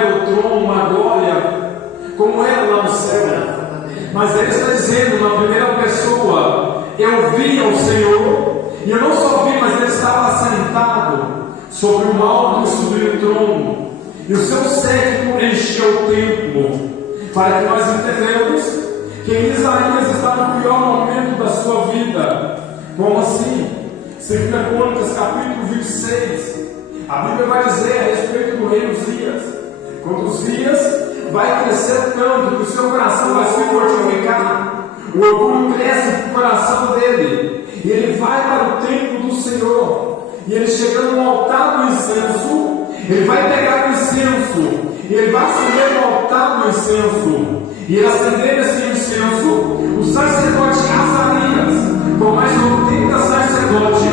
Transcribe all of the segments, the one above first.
belo trono, uma glória, como era lá no céu. Mas ele está dizendo na primeira pessoa: eu vi ao Senhor, e eu não só vi, mas ele estava sentado sobre um alto e sublime trono, e o seu séquito encheu o templo. Para que nós entendamos que Isaías está no pior momento da sua vida. Como assim? 2 Crônicas capítulo 26, a Bíblia vai dizer a respeito do rei Uzias: quando Uzias vai crescer tanto que o seu coração vai se fortificar, o orgulho cresce no coração dele, e ele vai para o templo do Senhor, e ele chegando no altar do incenso, ele vai pegar o incenso, e ele vai acender no altar do incenso, e ele acendendo esse incenso, o sacerdote Azarias, com mais de 80 sacerdotes,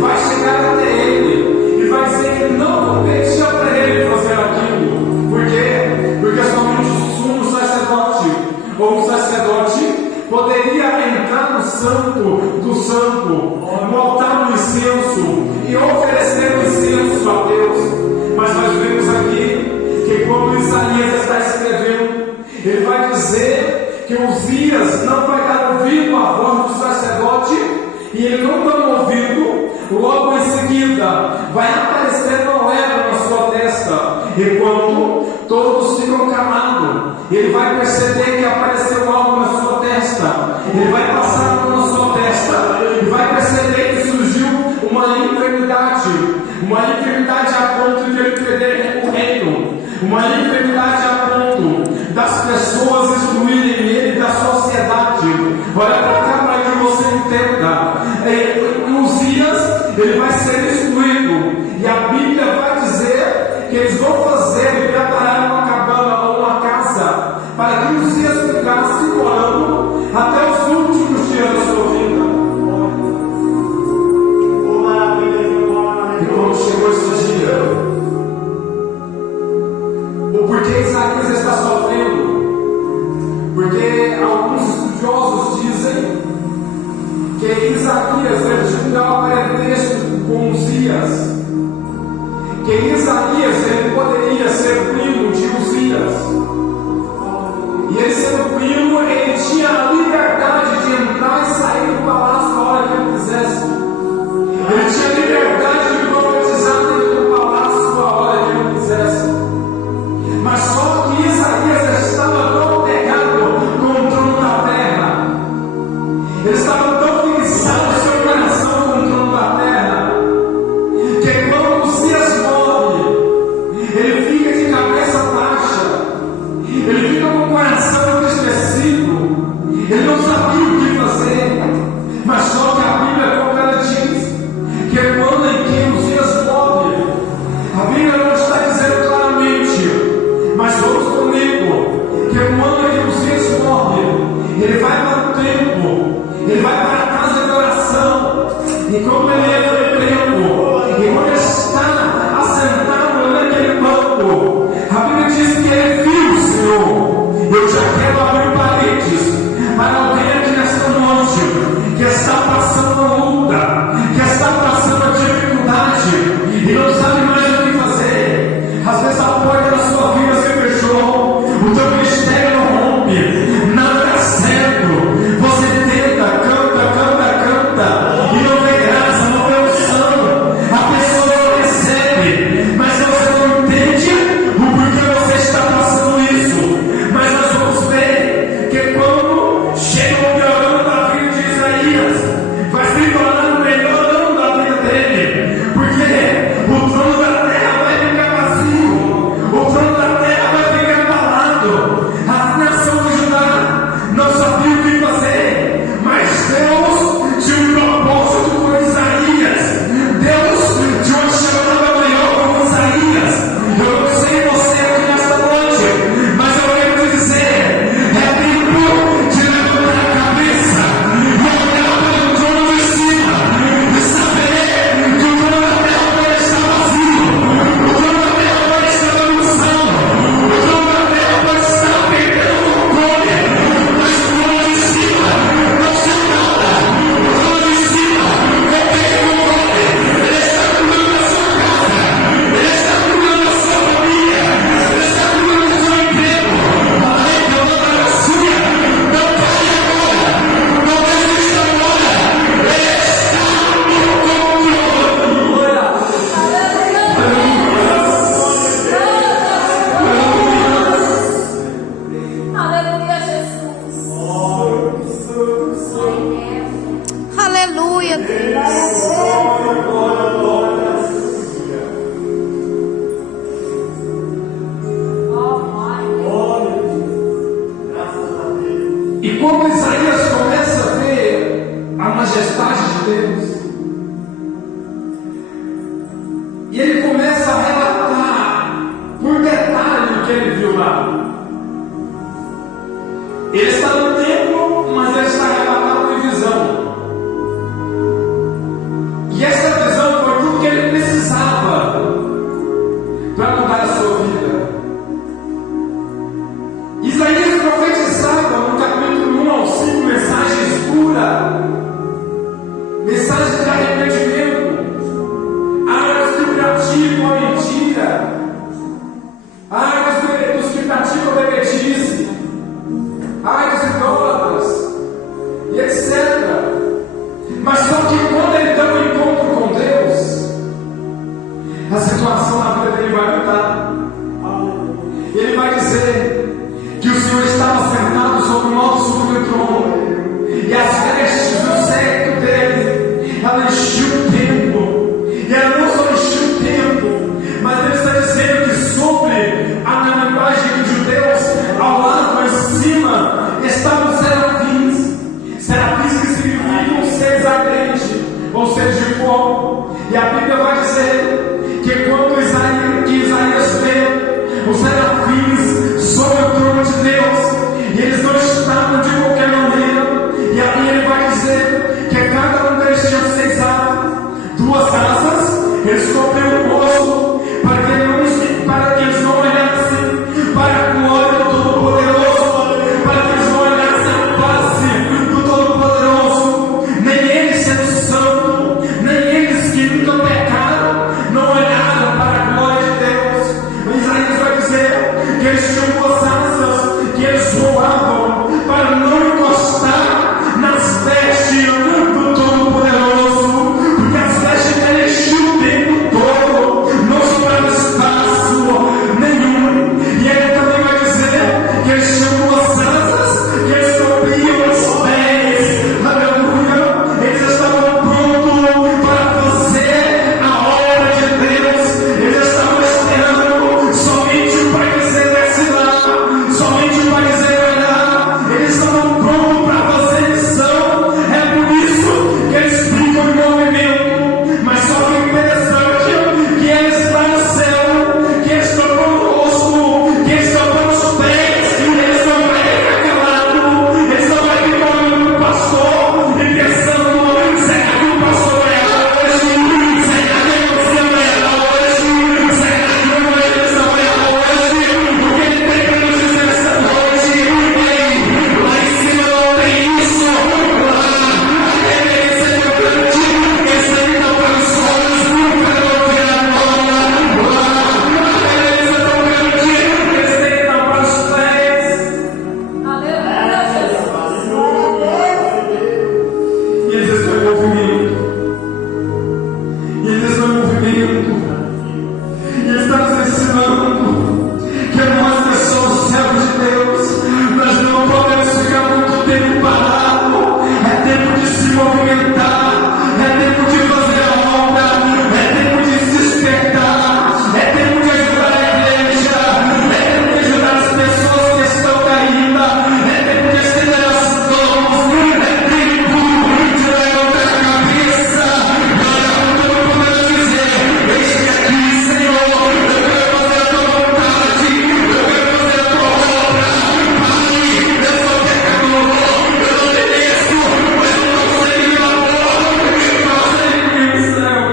vai chegar até ele, e vai dizer que não competia para ele fazer aquilo. Por quê? Porque somente o sumo sacerdote, ou o sacerdote, poderia entrar no santo do santo, no altar do incenso, e oferecer o incenso a Deus. Mas nós vemos aqui que quando Isaías está escrevendo, ele vai dizer que Uzias não vai dar ouvido à voz do sacerdote, e ele não dando ouvido, logo em seguida vai aparecer uma lepra na sua testa, e quando todos ficam calados, ele vai perceber que apareceu algo na sua testa, ele vai passar a mão na sua testa, e vai perceber que surgiu uma enfermidade a ponto de ele perder o reino, uma enfermidade a ponto das pessoas excluírem ele da sociedade. Olha para cá para que você entenda. Uzias, ele vai ser excluído, e a Bíblia vai dizer que eles vão fazer e preparar uma cabana ou uma casa para que Uzias ficasse morando até os últimos dias da sua vida. E quando chegou esse dia, o porquê Isaías está sofrendo? Porque alguns estudiosos dizem que Isaías tinha um parentesco com Uzias, que Isaías ele poderia ser primo de Uzias, e ele sendo primo, ele tinha a liberdade de entrar e sair do palácio a hora que ele quisesse. Ele tinha liberdade de profetizar dentro do palácio a hora que ele quisesse. Mas só que Isaías estava tão pegado com o trono da terra, ele estava tão fixado no seu coração com o trono da terra, que quando Uzias morre, ele fica de cabeça baixa, ele fica com o coração entristecido, ele não sabia o que fazer. Mas só que a Bíblia, como ela diz, que quando em que Uzias morre, a Bíblia não está dizendo claramente, mas vamos comigo, que quando em que Uzias morre, ele vai para o templo, ele vai para a casa de oração, e como ele entra no templo, e quando ele está assentado naquele banco, a Bíblia diz que ele viu o Senhor. Eu já quero abrir parênteses para alguém aqui nesta noite que está passando luta, que está passando dificuldade e não sabe mais o que fazer. Às vezes a porta da sua vida se fechou, o teu ministério não rompe, nada dá certo, você tenta, canta e não vê graça, não vê unção, a pessoa não recebe, mas você não entende o porquê você está passando isso. Mas nós vamos ver que quando chega o pior ano da vida de Isaías, vai se tornar o melhor ano da vida dele, porque o trono da terra vai ficar vazio, o E quando Isaías começa a ver a majestade de Deus, e ele começa a relatar por detalhe o que ele viu lá. Ele está no templo, mas ele está relatando uma visão. E essa visão foi tudo que ele precisava para mudar a sua vida. Isaías profetizava no capítulo 1 ao 5 mensagens puras, mensagens de arrependimento, áreas que praticam a mentira, áreas dos que praticam a bebedice, áreas idólatras e etc. Mas só que quando ele tem um encontro com Deus, a situação na vida dele vai mudar. Ele vai dizer que o Senhor estava sentado sobre o alto sublime trono, e as vestes do séquito dele, ela encheu o templo. E ela não só encheu o templo, mas ele está dizendo que sobre a linguagem dos judeus, ao lado, em cima, estavam serafins. Serafins que significam seres ardentes, ou seres de fogo. E a Bíblia vai dizer que quando Isaías vê os serafins sobre o trono de Deus, e eles não estavam de qualquer maneira, e aí ele vai dizer que cada um deles tinha 6 asas, 2 asas, eles cobriam o rosto, para que eles não olhassem para a glória do Todo-Poderoso, para que eles não olhassem a face do Todo-Poderoso. Nem eles, sendo santo, nem eles que nunca pecaram, não olharam para a glória de Deus. Isaías vai dizer que eles tinham 2 asas, que eles voavam para não encostar nas vestes do Todo-Poderoso, porque as vestes dele enchiam o tempo todo, não sobrava espaço nenhum. E ele também vai dizer que eles tinham 2 asas, que eles cobriam os pés, aleluia. Eles estavam prontos para fazer a obra de Deus. Eles estavam esperando somente o Pai dizer desce lá, somente o Pai dizer olhar. Eles estavam prontos para fazer missão. É por isso que eles ficam em movimento. Mas só que interessante que eles estão no céu, que eles estão no rosto, que eles estão nos pés, eles não vai ficar calado, eles não vai ficar olhando para o pastor e pensando, será que o pastor vai errar hoje? Será que você vai errar hoje? Será que o evangelista vai errar hoje? O que ele tem para nos dizer essa noite? Ei, lá em cima não tem isso. Lá, esse é meu cantinho, esse aí não para os olhos, nunca vou ver a glória. Esse é meu cantinho, esse aí não para os pés. E eles estão em movimento. E eles estão em movimento. E ele está nos ensinando que nós que somos servos de Deus, nós não podemos ficar muito tempo parado. É tempo de se movimentar, é tempo de fazer a obra, é tempo de se despertar, é tempo de ajudar a igreja, é tempo de ajudar as pessoas que estão caídas, é tempo de estender as mãos, é tempo de levantar a cabeça. Todo mundo vai dizer: eis-me aqui, Senhor, eu quero fazer a tua vontade, eu quero fazer a tua obra. Pai, eu sou pecador, eu não mereço, mas eu não sei a porta, porque eu faço em mim, céu.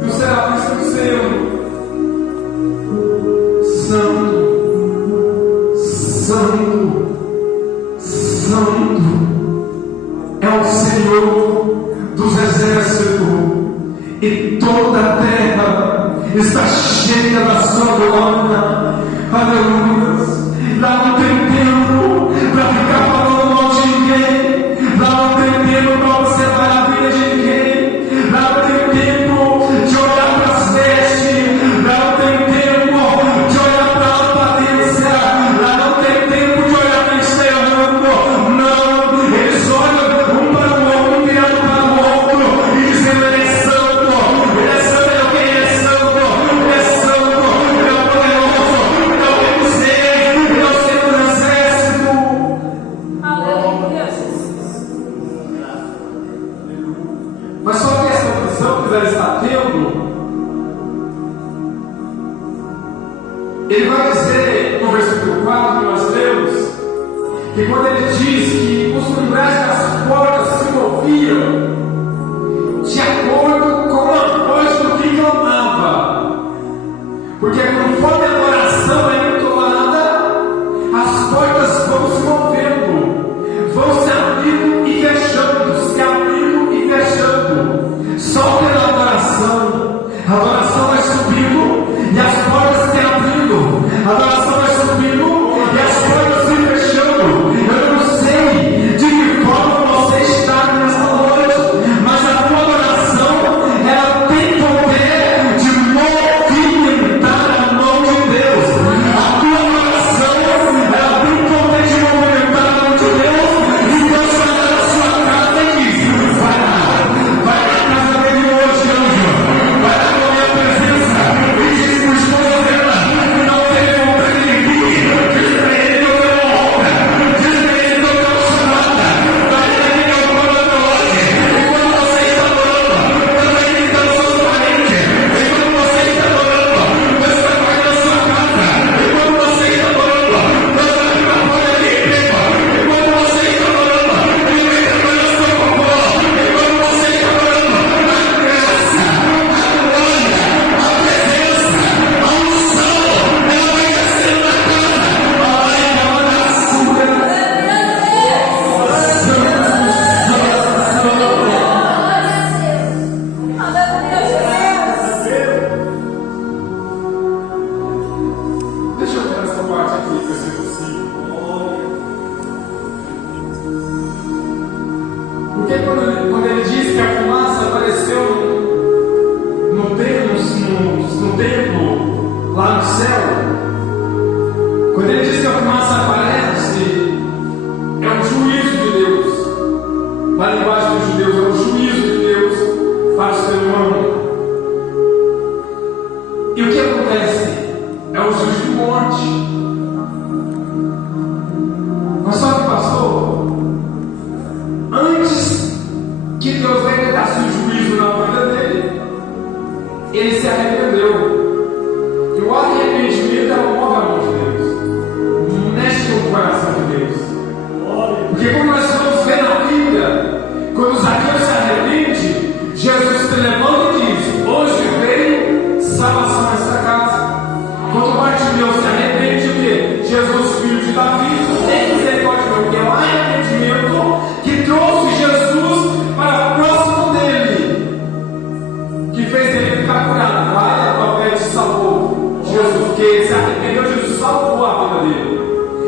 E os serafins estão dizendo: Santo, Santo, Santo é o Senhor dos exércitos, e toda a terra está cheia da sua glória. Aleluia. Lá não tem tempo para ficar falando mal de ninguém, lá não tem tempo para observar a vida de ninguém, lá não tem tempo de olhar para as vestes, lá não tem tempo de olhar para a aparência, lá não tem tempo de olhar quem está errando. Não, eles olham um para o outro, virando para o outro e dizendo: ele é santo, ele é santo, ele é santo, ele é santo, ele é poderoso. Ele vai dizer no versículo 4 que nós lemos, que quando ele diz que os umbrais das portas se moviam de acordo com a voz do que clamava, porque conforme a oração é entoada, as portas vão se movendo, vão se abrindo e fechando, se abrindo e fechando, só pela adoração. A adoração vai subindo e as portas se abrindo, a adoração vai subindo e as portas se fechando. Eu não sei de que forma você está nesta noite, mas a tua adoração, ela tem poder de movimentar a mão de Deus. A tua adoração, ela tem poder de movimentar a mão de Deus. E Deus vai dar a sua casa e diz: vai na casa dele hoje, anjo, vai na minha presença e diz para o esposo dela: não tem vontade de vir, diz para ele que eu tenho honra, diz para ele que eu tenho chamada, para ele que eu vou na hoje. E quando você está adorando, também está nos seus parentes. E quando você está adorando, Deus vai guardar a sua casa. E quando você está adorando, Deus vai abrir a porta de emprego. E quando você está adorando, Ele vai trabalhar o seu popô. E quando você está adorando, a graça, a glória, a presença, a unção, ela vai descendo na casa. Olha, deixa eu ver essa parte aqui, versículo 5. Porque quando ele diz que a fumaça apareceu no templo, lá no céu, quando ele diz que a fumaça aparece, é um juízo de Deus. Na linguagem dos judeus, é um juízo de Deus para o ser humano. E o que acontece? É o juízo de morte. Mas só que, pastor, antes que Deus decretasse o juízo na vida dele, ele se arrependeu. E o arrependimento move a mão de Deus, mexe com o coração de Deus. Porque quando nós vamos ver na Bíblia, quando Zaqueu se arrepende, Jesus se levanta e diz: hoje veio salvação nesta casa. Quando Bartimeu se arrepende, o quê? Jesus, filho de Davi, tem misericórdia, porque é o arrependimento que trouxe Jesus para próximo dele, que fez ele ficar curado. Vai, a tua fé te salvou. Jesus, porque ele se arrependeu, Jesus salvou a vida dele.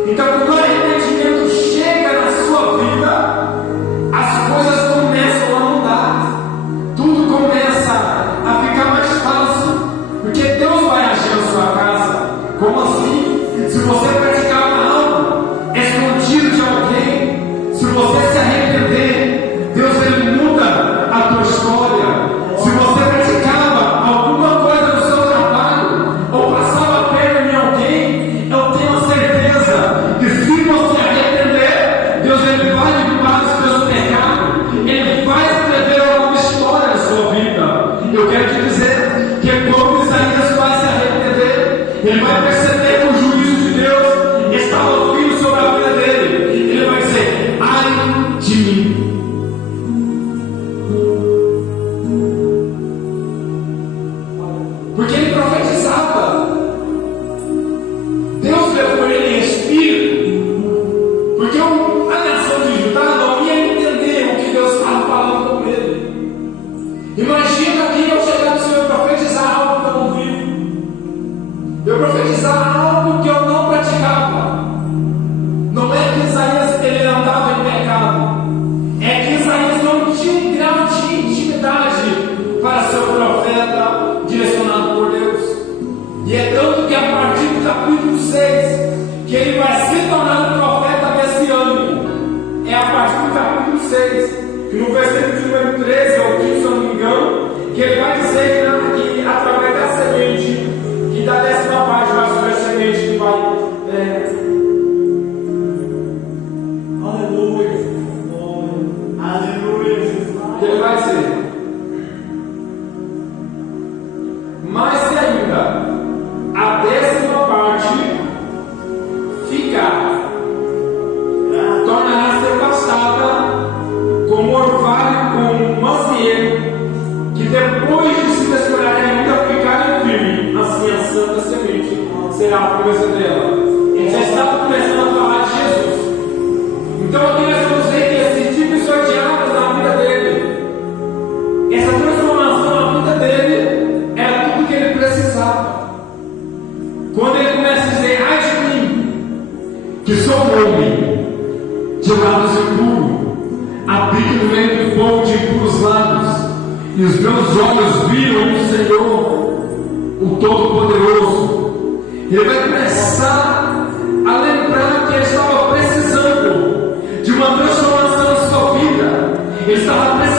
Então, quando o arrependimento chega na sua vida, as coisas começam a mudar, tudo começa a ficar mais fácil, porque Deus vai agir na sua casa. Como assim? Se você praticava algo escondido de alguém, se você se arrepender, Deus ele muda a tua história. Se você praticava alguma coisa no seu trabalho, ou passava a perna em alguém, eu tenho certeza que se você arrepender, Deus ele vai limpar os seus pecados, ele vai escrever uma história na sua vida. Eu quero te dizer que quando Isaías vai se arrepender, ele vai perceber que o juízo de Deus estava vindo sobre a vida dele. Ele vai dizer: ai de mim. Porque ele profetizava. Deus levou ele em espírito, porque a nação de Judá não ia entender o que Deus estava falando com ele. Imagina que eu chegar no Senhor e profetizar algo que eu não vi, eu profetizar algo que eu não praticava. Não é que Isaías ele andava em pecado, é que Isaías não tinha um grau de intimidade para ser um profeta direcionado por Deus. E é tanto que a partir do capítulo 6 que ele vai se tornar um profeta messiânico. É a partir do capítulo 6 que no versículo de número 13 ou 15, se eu não me engano, que ele vai dizer que através da semente, que da 10ª parte vai ser a semente que vai aleluia, aleluia, que ele vai dizer: mas se ainda a 10ª parte será a cabeça dela. Ele já estava começando a falar de Jesus. Então aqui nós vamos ver que esse tipo de sorteadas na vida dele, essa transformação na vida dele, era tudo que ele precisava. Quando ele começa a dizer, ai de mim, que sou um homem de lábios impuros, habito no meio do povo de impuros lábios, e os meus olhos viram o Senhor, o Todo-Poderoso. Ele vai começar a lembrar que ele estava precisando de uma transformação em sua vida. Ele estava precisando